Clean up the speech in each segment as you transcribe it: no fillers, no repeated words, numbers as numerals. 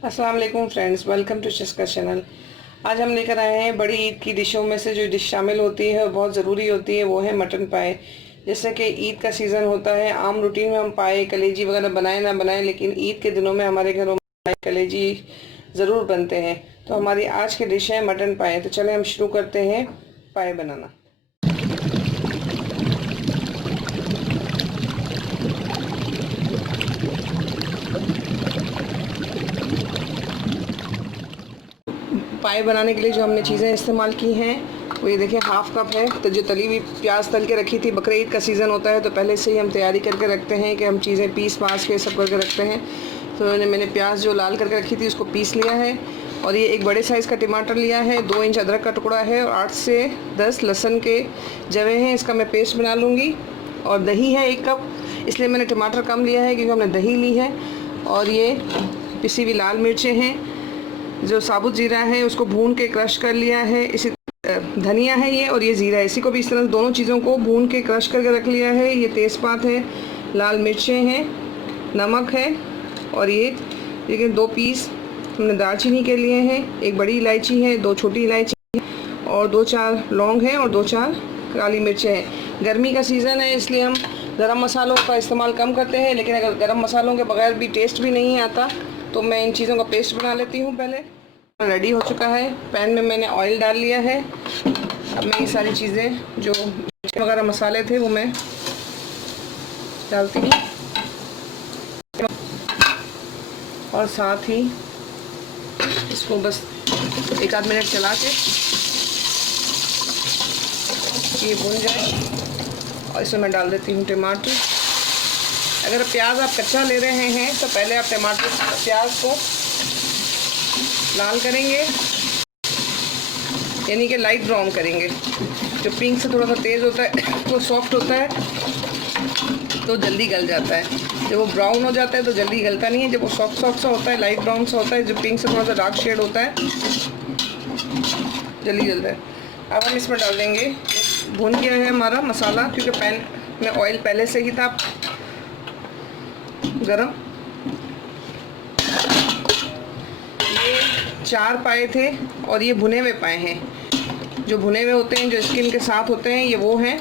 अस्सलाम वालेकुम friends, welcome to चिस्का channel. आज हम लेकर आए हैं बड़ी ईद की डिशों में से जो डिश शामिल होती है और बहुत ज़रूरी होती है, वो है मटन पाए। जैसे कि ईद का सीज़न होता है, आम रूटीन में हम पाए कलेजी वगैरह बनाए ना बनाएं, लेकिन ईद के दिनों में हमारे घरों में पाए कलेजी ज़रूर बनते हैं। तो हमारी आज की डिश है मटन पाए। तो चलें हम शुरू करते हैं पाए बनाना। पाए बनाने के लिए जो हमने चीज़ें इस्तेमाल की हैं वो ये देखिए, हाफ़ कप है। तो जो तली हुई प्याज तल के रखी थी, बकरीद ईद का सीज़न होता है तो पहले से ही हम तैयारी करके रखते हैं कि हम चीज़ें पीस पास के सब करके रखते हैं। तो मैंने प्याज जो लाल करके रखी थी उसको पीस लिया है। और ये एक बड़े साइज़ का टमाटर लिया है, 2 इंच अदरक का टुकड़ा है और 8 से 10 लहसुन के जवे हैं। इसका मैं पेस्ट बना लूँगी। और दही है 1 कप, इसलिए मैंने टमाटर कम लिया है क्योंकि हमने दही ली है। और ये पिसी हुई लाल मिर्चें हैं, जो साबुत ज़ीरा है उसको भून के क्रश कर लिया है। इसी धनिया है ये, और ये ज़ीरा है, इसी को भी इस तरह दोनों चीज़ों को भून के क्रश करके रख लिया है। ये तेज़पात है, लाल मिर्चें हैं, नमक है, और ये लेकिन 2 पीस हमने दालचीनी के लिए हैं। 1 बड़ी इलायची है, 2 छोटी इलायची है, और 2-4 लौंग हैं, और 2-4 काली मिर्चें हैं। गर्मी का सीज़न है इसलिए हम गरम मसालों का इस्तेमाल कम करते हैं, लेकिन अगर गरम मसालों के बगैर भी टेस्ट भी नहीं आता तो मैं इन चीज़ों का पेस्ट बना लेती हूँ। पहले रेडी हो चुका है, पैन में मैंने ऑयल डाल लिया है। अब मैं ये सारी चीज़ें जो वगैरह मसाले थे वो मैं डालती हूँ, और साथ ही इसको बस 1-8 मिनट चला के ये भून जाए। और इसमें मैं डाल देती हूँ टमाटर। अगर प्याज आप कच्चा ले रहे हैं तो पहले आप प्याज को लाल करेंगे, यानी कि लाइट ब्राउन करेंगे। जो पिंक से थोड़ा सा तेज़ होता है वो सॉफ्ट होता है तो जल्दी गल जाता है। जब वो ब्राउन हो जाता है तो जल्दी गलता नहीं है। जब वो सॉफ्ट सा होता है, लाइट ब्राउन सा होता है, जो पिंक से थोड़ा सा डार्क शेड होता है, जल्दी गलता है। अब हम इसमें डाल देंगे, भून गया है हमारा मसाला क्योंकि पैन में ऑयल पहले से ही था गरम। ये 4 पाए थे और ये भुने हुए पाए हैं। जो भुने हुए होते हैं, जो स्किन के साथ होते हैं, ये वो हैं।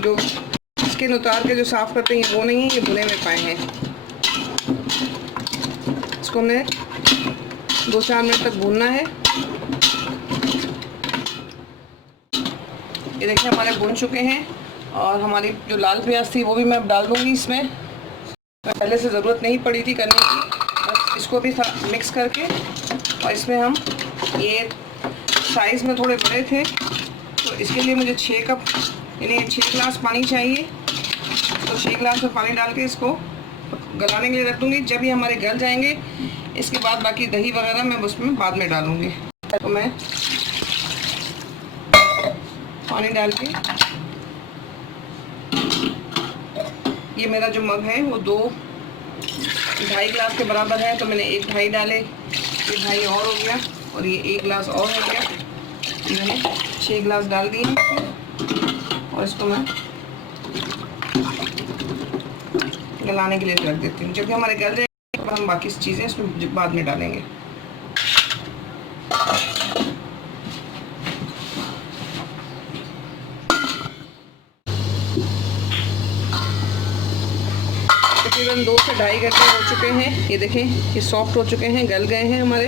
जो स्किन उतार के जो साफ़ करते हैं, ये वो नहीं है, ये भुने हुए पाए हैं। इसको हमने 2-4 मिनट तक भूनना है। ये देखिए हमारे भून चुके हैं, और हमारी जो लाल प्याज थी वो भी मैं अब डाल दूँगी इसमें। पहले से ज़रूरत नहीं पड़ी थी करने की, बस इसको भी मिक्स करके। और इसमें हम ये साइज़ में थोड़े बड़े थे तो इसके लिए मुझे 6 कप यानी 6 गिलास पानी चाहिए। तो 6 गिलास में पानी डाल के इसको गलाने के लिए रख दूँगी। जब ये हमारे गल जाएंगे, इसके बाद बाकी दही वगैरह मैं उसमें बाद में डालूँगी। तो मैं पानी डाल के, ये मेरा जो मग है वो 2-2.5 गिलास के बराबर है, तो मैंने 1-2.5 डाले, ये 2.5 और हो गया, और ये 1 गिलास और हो गया। मैंने 6 गिलास डाल दिए, और इसको मैं गलाने के लिए रख देती हूँ। जब हमारे गल जाएंगे तो हम बाकी चीज़ें इसमें बाद में डालेंगे। तकरीबन 2 से 2.5 घंटे हो चुके हैं। ये देखें, ये सॉफ्ट हो चुके हैं, गल गए हैं हमारे।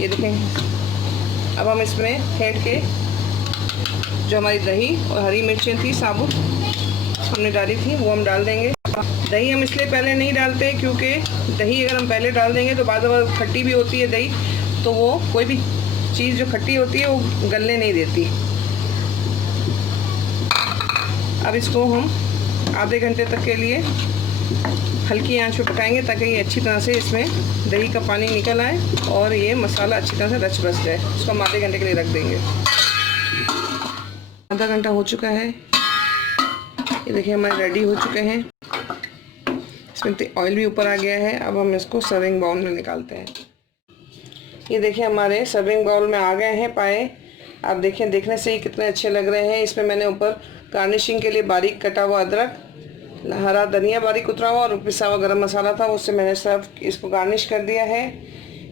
ये देखें, अब हम इसमें फेंट के जो हमारी दही और हरी मिर्चें थी साबुत हमने डाली थी वो हम डाल देंगे। दही हम इसलिए पहले नहीं डालते क्योंकि दही अगर हम पहले डाल देंगे तो बाद में खट्टी भी होती है दही, तो वो कोई भी चीज़ जो खट्टी होती है वो गलने नहीं देती। अब इसको हम आधे घंटे तक के लिए हल्की आंच पे पकाएंगे ताकि ये अच्छी तरह से इसमें दही का पानी निकल आए और ये मसाला अच्छी तरह से रच बस जाए। इसको हम आधे घंटे के लिए रख देंगे। आधा घंटा हो चुका है, ये देखिए हमारे रेडी हो चुके हैं। इसमें ऑयल भी ऊपर आ गया है। अब हम इसको सर्विंग बाउल में निकालते हैं। ये देखिए हमारे सर्विंग बाउल में आ गए हैं पाए। आप देखें, देखने से ही कितने अच्छे लग रहे हैं। इसमें मैंने ऊपर गार्निशिंग के लिए बारीक कटा हुआ अदरक, हरा धनिया बारीक कुतरा हुआ और पिसा हुआ गरम मसाला था, उससे मैंने सर्व इसको गार्निश कर दिया है।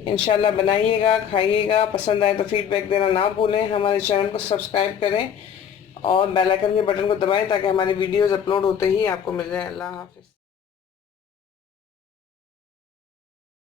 इंशाल्लाह बनाइएगा, खाइएगा, पसंद आए तो फीडबैक देना ना भूलें। हमारे चैनल को सब्सक्राइब करें और बेल आइकन के बटन को दबाएं ताकि हमारी वीडियोस अपलोड होते ही आपको मिल जाए। अल्लाह हाफिज़।